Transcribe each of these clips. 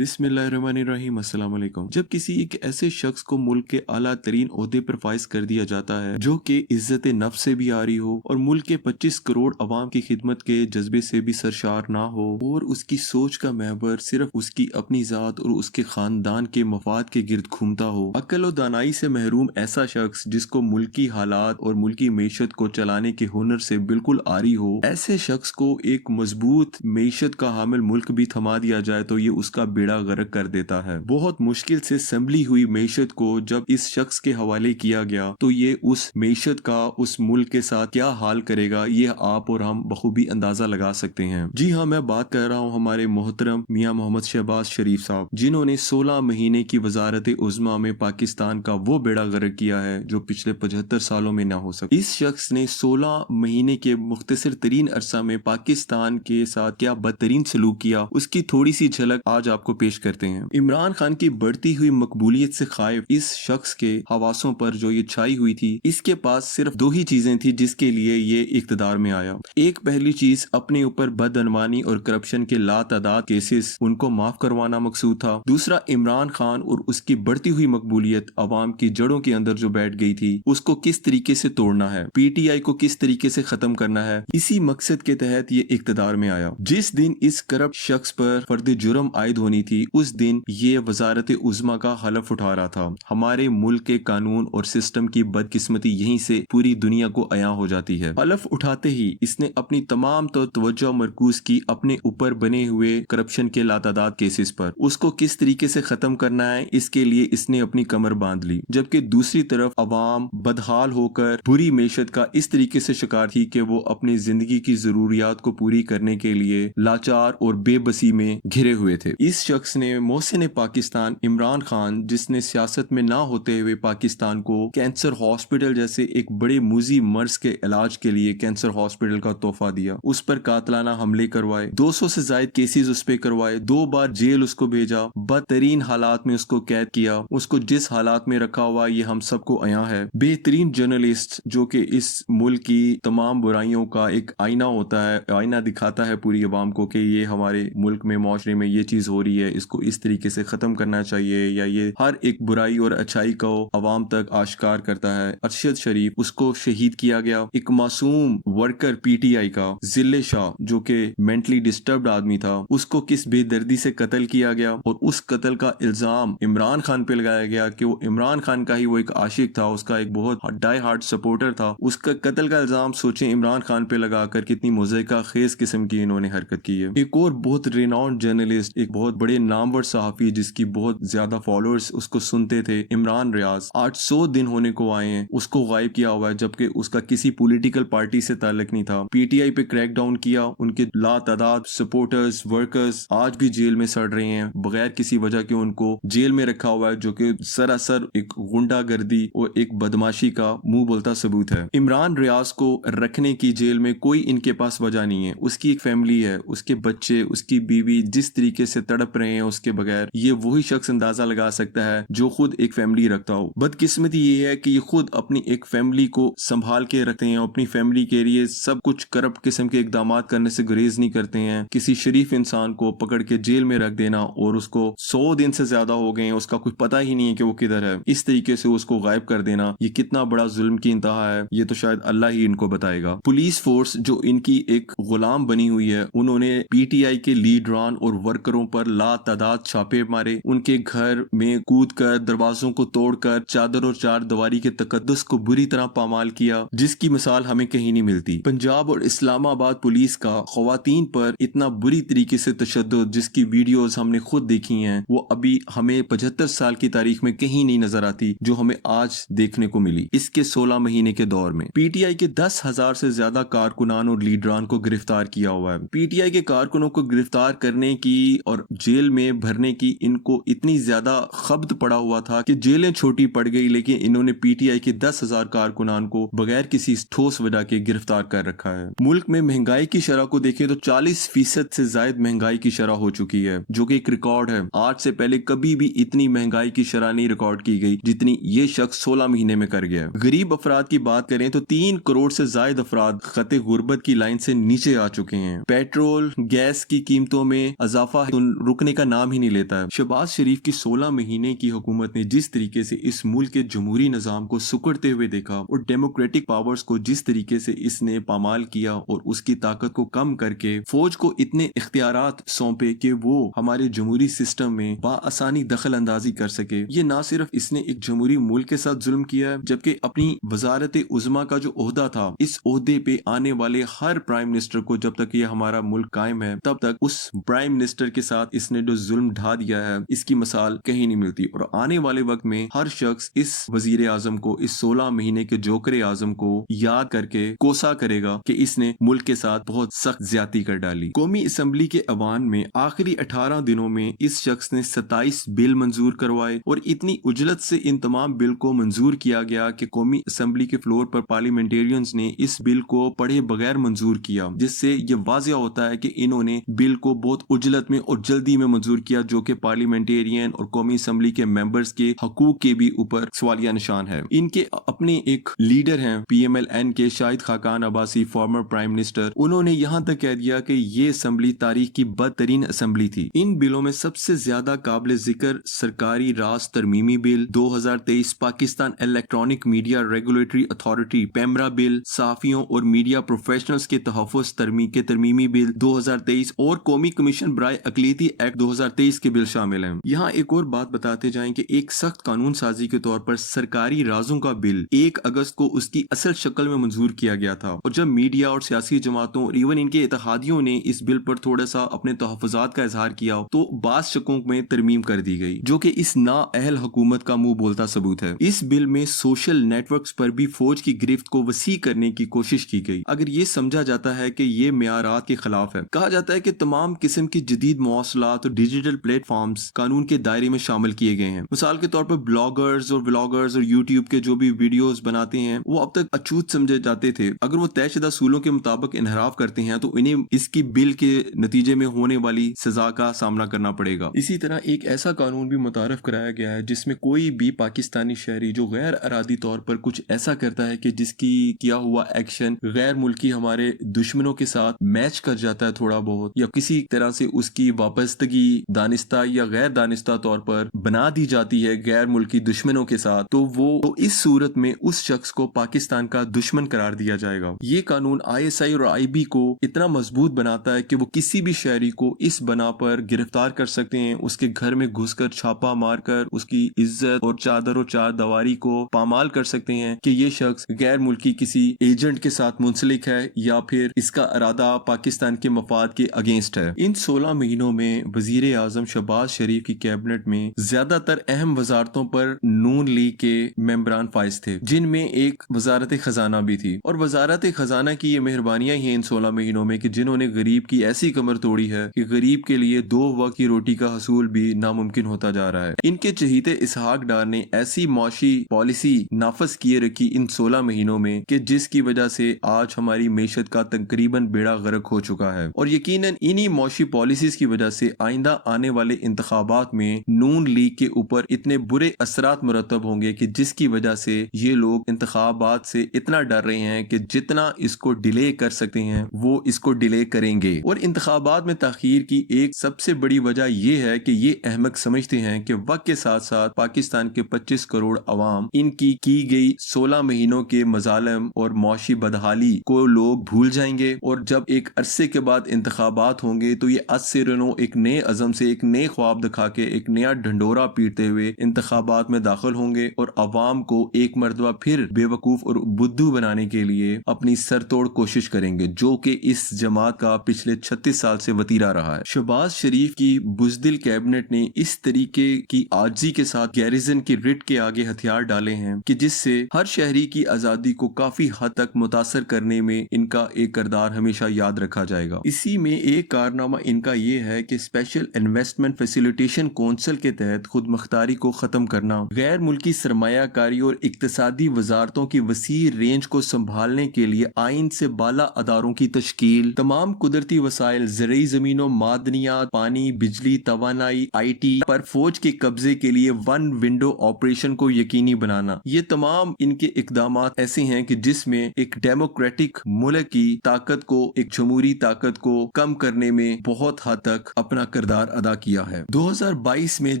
बिस्मिल्लाहिर्रहमानिर्रहीम अस्सलाम वालेकुम। जब किसी एक ऐसे शख्स को मुल्क के आला तरीन ओहदे पर फाइज कर दिया जाता है जो कि इज्जत नफ्स से भी आ रही हो और मुल्क के 25 करोड़ अवाम की खिदमत के जज्बे से भी सरशार ना हो और उसकी सोच का महवर सिर्फ उसकी अपनी जात और उसके खानदान के मफाद के गिर्द घूमता हो, अक्ल और दानाई से महरूम ऐसा शख्स जिसको मुल्की हालात और मुल्की मीशत को चलाने के हुनर से बिल्कुल आरी हो, ऐसे शख्स को एक मजबूत मीशत का हामिल मुल्क भी थमा दिया जाए तो ये उसका बेड़ा गर्क कर देता है। बहुत मुश्किल से संभली हुई मीशत को जब इस शख्स के हवाले किया गया तो ये उस मीशत का उस मुल्क के साथ क्या हाल करेगा, ये आप और हम बखूबी अंदाजा लगा सकते हैं। जी हाँ, मैं बात कर रहा हूँ हमारे मोहतरम मियाँ मोहम्मद शहबाज शरीफ साहब, जिन्होंने 16 महीने की वजारत उज़्मा में पाकिस्तान का वो बेड़ा गर्क किया है जो पिछले 75 सालों में ना हो सका। इस शख्स ने 16 महीने के मुख्तसर तरीन अरसा में पाकिस्तान के साथ क्या बदतरीन सलूक किया, उसकी थोड़ी सी झलक आज आपको पेश करते हैं। इमरान खान की बढ़ती हुई मकबूलियत से खाइफ इस शख्स के हवासों पर जो ये छाई हुई थी, इसके पास सिर्फ दो ही चीजें थी जिसके लिए ये इख्तिदार में आया। एक पहली चीज अपने ऊपर बदअनवानी और करप्शन के लातादाद केसेस उनको माफ करवाना मकसूद था। दूसरा, इमरान खान और उसकी बढ़ती हुई मकबूलियत अवाम की जड़ों के अंदर जो बैठ गई थी उसको किस तरीके से तोड़ना है, पीटीआई को किस तरीके से खत्म करना है, इसी मकसद के तहत ये इख्तिदार में आया। जिस दिन इस करप्ट शख्स पर फर्द जुर्म आयद होनी थी उस दिन ये वजारत उज़्मा का हलफ उठा रहा था। हमारे मुल्क के कानून और सिस्टम की बदकिस्मती यहीं से पूरी दुनिया को अया हो जाती है। हलफ उठाते ही इसने अपनी तमाम तवज्जो मरकूज की अपने ऊपर बने हुए करप्शन के लातादाद केसेस पर। उसको किस तरीके से खत्म करना है इसके लिए इसने अपनी कमर बांध ली, जबकि दूसरी तरफ अवाम बदहाल होकर बुरी मेशत का इस तरीके से शिकार थी कि वो अपनी जिंदगी की जरूरियात को पूरी करने के लिए लाचार और बेबसी में घिरे हुए थे। इस शख्स ने मोहसिन पाकिस्तान इमरान खान, जिसने सियासत में ना होते हुए पाकिस्तान को कैंसर हॉस्पिटल जैसे एक बड़े मूजी मर्ज के इलाज के लिए कैंसर हॉस्पिटल का तोहफा दिया, उस पर कातलाना हमले करवाए, 200 से ज्यादा केसेस उस पे करवाए, 2 बार जेल उसको भेजा, बदतरीन हालात में उसको कैद किया, उसको जिस हालात में रखा हुआ ये हम सबको अया है। बेहतरीन जर्नलिस्ट जो कि इस मुल्क की तमाम बुराइयों का एक आईना होता है, आईना दिखाता है पूरी अवाम को कि ये हमारे मुल्क में माशरे में ये चीज हो रही है, इसको इस तरीके से खत्म करना चाहिए, या ये हर एक बुराई और अच्छाई को अवाम तक आश्कार करता है। अरशद शरीफ, उसको शहीद किया गया। एक मासूम वर्कर पीटीआई का जिले शाह जो कि मेंटली डिस्टर्ब्ड आदमी था, उसको किस बेदर्दी से कत्ल किया गया और उस कत्ल का इल्जाम इमरान खान पे लगाया गया कि वो इमरान खान का ही वो एक आशिक था, उसका एक बहुत डाई हार्ड सपोर्टर था। उसका कत्ल का इल्जाम सोचें इमरान खान पे लगाकर कितनी मुज़ीका खेज किस्म की इन्होंने हरकत की है। एक और बहुत रिनाउंड जर्नलिस्ट, एक बहुत बड़े नामवर सहाफी जिसकी बहुत ज्यादा फॉलोअर्स उसको सुनते थे, इमरान रियाज, 800 दिन होने को आए हैं, उसको गायब किया हुआ है जबकि उसका किसी पॉलिटिकल पार्टी से ताल्लुक नहीं था। पीटीआई पे क्रैकडाउन किया, उनके लातादाद सपोर्टर्स वर्कर्स आज भी जेल में सड़ रहे हैं बगैर किसी वजह के, उनको जेल में रखा हुआ है जो कि सरासर एक गुंडागर्दी और एक बदमाशी का मुंह बोलता सबूत है। इमरान रियाज को रखने की जेल में कोई इनके पास वजह नहीं है, उसकी एक फैमिली है, उसके बच्चे, उसकी बीवी जिस तरीके से तड़प रहे हैं उसके बगैर, ये वही शख्स अंदाजा लगा सकता है जो खुद एक फैमिली रखता हो। बदकिस्मती ये है कि ये खुद अपनी एक फैमिली को संभाल के रखते हैं, अपनी फैमिली के लिए सब कुछ करप्ट किस्म के इकदाम करने से गुरेज नहीं करते हैं। किसी शरीफ इंसान को पकड़ के जेल में रख देना और उसको 100 दिन से ज्यादा हो गए हैं, उसका कुछ पता ही नहीं है कि वो किधर है, इस तरीके से उसको गायब कर देना, ये कितना बड़ा जुल्म की इंतहा है, ये तो शायद अल्लाह ही इनको बताएगा। पुलिस फोर्स जो इनकी एक गुलाम बनी हुई है, उन्होंने पीटीआई के लीडरान और वर्करों पर लातादाद छापे मारे, उनके घर में कूद कर, दरवाजों को तोड़कर, चादर और चार दीवारी के तकद्दुस को बुरी तरह पामाल किया, जिसकी मिसाल हमें कहीं नहीं मिलती। पंजाब और इस्लामाबाद पुलिस का खवातीन पर इतना बुरी तरीके से तशद्दुद, जिसकी वीडियोस हमने खुद देखी हैं, वो अभी हमें 75 साल की तारीख में कहीं नहीं नजर आती जो हमें आज देखने को मिली। इसके 16 महीने के दौर में पीटीआई के 10,000 से ज्यादा कारकुनान और लीडरान को गिरफ्तार किया हुआ है। पीटीआई के कारकुनों को गिरफ्तार करने की और जेल में भरने की इनको इतनी ज्यादा खब्त पड़ा हुआ था कि जेलें छोटी पड़ गई, लेकिन इन्होंने पीटीआई के 10,000 कारकुनान को बगैर किसी ठोस वजह के गिरफ्तार कर रखा है। मुल्क में महंगाई की शरह को देखें तो 40% से ज्यादा महंगाई की शरह हो चुकी है, जो कि एक रिकॉर्ड है। आज से पहले कभी भी इतनी महंगाई की शरह नहीं रिकॉर्ड की गई जितनी ये शख्स 16 महीने में कर गया। गरीब अफराद की बात करें तो 3 करोड़ से ज्यादा अफराद खते गुर्बत की लाइन से नीचे आ चुके हैं। पेट्रोल गैस की कीमतों में इजाफा रुकने रुकने का नाम ही नहीं लेता है। शहबाज शरीफ की 16 महीने की हुकूमत ने जिस तरीके से इस मुल्क के जमहूरी निजाम को सुकड़ते हुए देखा और डेमोक्रेटिक पावर्स को जिस तरीके से इसने पामाल किया और उसकी ताकत को कम करके फौज को इतने इख्तियारात सौंपे कि वो हमारे जमहूरी सिस्टम में बाआसानी दखल अंदाजी कर सके। ये ना सिर्फ इसने एक जमहूरी मुल्क के साथ जुल्म किया है, जबकि अपनी वजारत उज़्मा का जो ओहदा था, इस ओहदे पे आने वाले हर प्राइम मिनिस्टर को, जब तक ये हमारा मुल्क कायम है तब तक उस प्राइम मिनिस्टर के साथ इसने जो जुल्म ढा दिया है, इसकी मिसाल कहीं नहीं मिलती। और आने वाले वक्त में हर शख्स इस वजीर आजम को, इस 16 महीने के जोकर आजम को याद करके कोसा करेगा कि इसने मुल्क के साथ बहुत सख्त ज्यादती कर डाली। कौमी असम्बली के अवान में आखिरी 18 दिनों में इस शख्स ने 27 बिल मंजूर करवाए और इतनी उजलत से इन तमाम बिल को मंजूर किया गया कि कौमी असम्बली के फ्लोर पर पार्लियामेंटेरियंस ने इस बिल को पढ़े बगैर मंजूर किया, जिससे ये वाज़िया होता है कि इन्होंने बिल को बहुत उजलत में और जल्दी में मंजूर किया, जो कि पार्लियामेंटेरियन और कौमी असम्बली के मेंबर्स के हकूक के भी ऊपर सवालिया निशान है। इनके अपने एक लीडर हैं PMLN के Shahid Khaqan Abbasi, former prime minister, उन्होंने यहाँ तक कह दिया कि ये असम्बली तारीख की बदतरीन असम्बली थी। इन बिलों में सबसे ज्यादा काबिल जिक्र सरकारी राज तरमीमी bill 2023, Pakistan electronic media regulatory authority PEMRA bill, साफियों और मीडिया प्रोफेशनल्स के तहफ़्फ़ुज़ के तरमीमी बिल 2023 और कौमी कमीशन बराए अक़लियती एक्ट 2023 के बिल शामिल हैं। यहाँ एक और बात बताते जाएं कि एक सख्त कानून साजी के तौर पर सरकारी राजों का बिल 1 अगस्त को उसकी असल शक्ल में मंजूर किया गया था, और जब मीडिया और सियासी जमातों और इवन इनके इत्तेहादियों ने इस बिल पर थोड़ा सा अपने तहफ़्फ़ुज़ात का इजहार किया तो बाज़ शकों में तरमीम कर दी गई, जो कि इस नाअहल हुकूमत का मुंह बोलता सबूत है। इस बिल में सोशल नेटवर्क्स पर भी फौज की गिरफ्त को वसी करने की कोशिश की गई। अगर ये समझा जाता है कि ये मेयारात के खिलाफ है। कहा जाता है कि तमाम किस्म की जदीद मौसलात और डिजिटल प्लेटफॉर्म्स कानून के दायरे में शामिल किए गए हैं। मिसाल के तौर पर ब्लॉगर्स और व्लॉगर्स और यूट्यूब के जो भी वीडियोस बनाते हैं वो अब तक अछूत समझे जाते थे। अगर वो तयशुदा असूलों के मुताबिक इनहराफ करते हैं तो इन्हें इसकी बिल के नतीजे में होने वाली सजा का सामना करना पड़ेगा। इसी तरह एक ऐसा कानून भी मुतारफ कराया गया है जिसमें कोई भी पाकिस्तानी शहरी जो गैर अरादी तौर पर कुछ ऐसा करता है कि जिसकी किया हुआ एक्शन गैर मुल्की हमारे दुश्मनों के साथ मैच कर जाता है थोड़ा बहुत, या किसी तरह से उसकी वाबस्तगी दानिस्ता या गैर दानिस्ता तौर पर बना दी जाती है गैर मुल्की दुश्मनों के साथ, तो इस सूरत में उस शख्स को पाकिस्तान का दुश्मन करार दिया जाएगा। ये कानून ISI और IB को इतना मजबूत बनाता है कि वो किसी भी शहरी को इस बना पर गिरफ्तार कर सकते हैं, उसके घर में घुसकर छापा मारकर उसकी इज्जत और चादर और चार दवारी को पामाल कर सकते हैं कि ये शख्स गैर मुल्की किसी एजेंट के साथ मुंसलिक है या फिर इसका इरादा पाकिस्तान के मफाद के अगेंस्ट है। इन 16 महीनों में वजीर आजम शहबाज शरीफ की कैबिनेट में ज्यादातर अहम वजारतों पर नून लीग के मेंबरान फाइज थे, जिनमें एक वजारत खजाना भी थी। और वजारत खजाना की ये मेहरबानियां ही इन 16 महीनों में कि जिन्होंने गरीब की ऐसी कमर तोड़ी है कि गरीब के लिए 2 वक्त की रोटी का हसूल भी नामुमकिन होता जा रहा है। इनके चहीते इसहाक डार ने ऐसी मौशी पॉलिसी नाफज किए रखी इन 16 महीनों में कि जिसकी वजह से आज हमारी मेशत का तकरीबन बेड़ा गर्क हो चुका है। और यकीनन इन्हीं मौशी पॉलिसीज की वजह से आइंदा आने वाले इंतखाबात में नून लीग के ऊपर इतने बुरे असरात मुरतब होंगे कि जिसकी वजह से ये लोग इंतखाबात से इतना डर रहे हैं कि जितना इसको डिले कर सकते हैं वो इसको डिले करेंगे। और इंतखाबात में ताखीर की एक सबसे बड़ी वजह यह है कि ये अहमक समझते हैं कि वक्त के साथ साथ पाकिस्तान के 25 करोड़ अवाम इनकी की गई 16 महीनों के मजालम और मौशी बदहाली को लोग भूल जाएंगे, और जब एक अरसे के बाद इंतखाबात होंगे तो ये अस्सिरनो एक नए अज़म से एक नए ख्वाब दिखा के एक नया ढंडोरा पीटते हुए इंतखाबात में दाखिल होंगे और अवाम को एक मरतबा फिर बेवकूफ और बुद्धू बनाने के लिए अपनी सरतोड़ कोशिश करेंगे, जो कि इस जमात का पिछले 36 साल से वतीरा रहा है। शहबाज शरीफ की बुज़दिल कैबिनेट ने इस तरीके की आजी के साथ गैरिजन की रिट के आगे हथियार डाले हैं कि जिससे हर शहरी की आजादी को काफी हद तक मुतासर करने में इनका एक किरदार हमेशा याद रखा जाएगा। इसी में एक कारनामा इनका ये है कि स्पेशल इन्वेस्टमेंट फैसिलिटेशन काउंसिल के तहत खुद मुख्तारी को खत्म करना, गैर मुल्की सरमायाकारी और इक्तसादी वजारतों की वसी रेंज को संभालने के लिए आइन से बाला अदारों की तश्कील, तमाम कुदरती वसाइल ज़रूरी जमीनों मादनियात पानी बिजली तवानाई IT पर फौज के कब्जे के लिए वन विंडो ऑपरेशन को यकीनी बनाना, ये तमाम इनके इकदाम ऐसे हैं कि जिसमें एक डेमोक्रेटिक मुल्क की ताकत को, एक जमहूरी ताकत को कम करने में बहुत हद तक अपना किरदार अदा किया है। 2022 में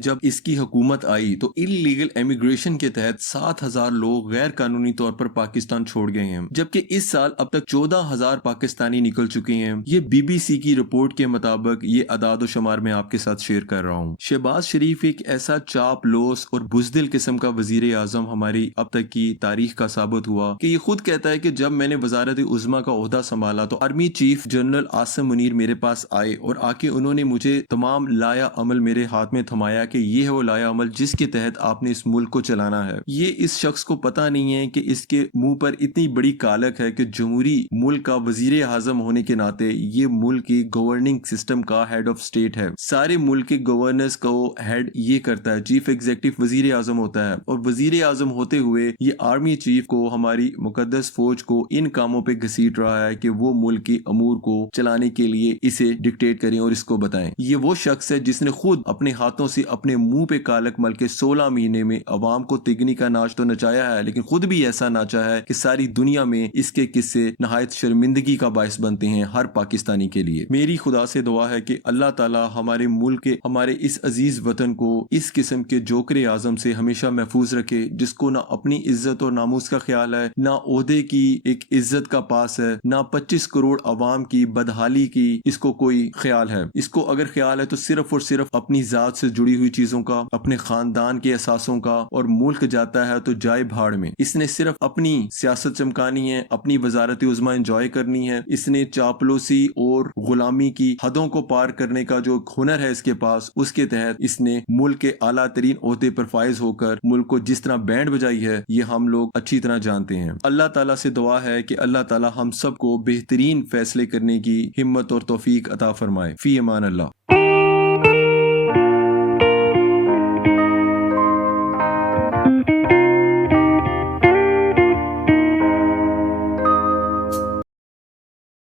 जब इसकी हुकूमत आई तो इलीगल इमिग्रेशन के तहत 7,000 लोग गैर कानूनी तौर पर पाकिस्तान छोड़ गए हैं, जबकि इस साल अब तक 14,000 पाकिस्तानी निकल चुके हैं। ये BBC की रिपोर्ट के मुताबिक ये अदाद शुमार मैं आपके साथ शेयर कर रहा हूँ। शहबाज शरीफ एक ऐसा चापलूस और बुज़दिल किस्म का वजीर आजम हमारी अब तक की तारीख का साबित हुआ कि ये खुद कहता है कि जब मैंने वजारत उज़्मा का ओहदा संभाला तो army chief general Asim Munir मेरे पास आए और आके उन्होंने मुझे तमाम लाया अमल मेरे हाथ में थमाया कि ये है वो लाया अमल जिसके तहत आपने इस मुल्क को चलाना है। ये इस शख्स को पता नहीं है कि इसके मुंह पर इतनी बड़ी कालक है कि जमहूरी मुल्क का वजीर आजम होने के नाते ये मुल्क की गवर्निंग सिस्टम का हेड ऑफ स्टेट है। सारे मुल्क के गवर्नर्स को हेड ये करता है, चीफ एग्जीक्यूटिव वजीर आजम होता है, और वजीर आजम होते हुए ये आर्मी चीफ को, हमारी मुकद्दस फौज को इन कामों पे घसीट रहा है कि वो मुल्क की अमूर को चलाने के लिए इसे डिक्टेट करें और इसको बताएं। ये वो शख्स है जिसने खुद अपने हाथों से अपने मुंह पे कालक मल के 16 महीने में अवाम को तिगनी का नाच तो नचाया है, लेकिन खुद भी ऐसा नाचा है कि सारी दुनिया में इसके किस्से नहायत शर्मिंदगी का बायस बनते हैं हर पाकिस्तानी के लिए। मेरी खुदा से दुआ है कि अल्लाह ताला हमारे मुल्क के, हमारे इस अजीज वतन को इस किस्म के जोकर आजम से हमेशा महफूज रखे, जिसको ना अपनी इज्जत और नामूस का ख्याल है, ना ओहदे की एक इज्जत का पास है, ना 25 करोड़ अवाम की बदहाली की इसको कोई ख्याल है। इसको अगर ख्याल है तो सिर्फ और सिर्फ अपनी जात से जुड़ी हुई चीजों का, अपने खानदान के एहसासों का, और मुल्क जाता है तो जाए भाड़ में। इसने सिर्फ अपनी सियासत चमकानी है, अपनी वजारत उज़्मा एंजॉय करनी है। इसने चापलूसी और गुलामी की हदों को पार करने का जो हुनर है इसके पास, उसके तहत इसने मुल्क के आला तरीन ओहदे पर फायज होकर मुल्क को जिस तरह बैंड बजाई है ये हम लोग अच्छी तरह जानते हैं। अल्लाह ताला से दुआ है कि अल्लाह ताला हम सबको बेहतरीन फैसले करने की हिम्मत और तौफीक अता फरमाए। फी अमान अल्लाह।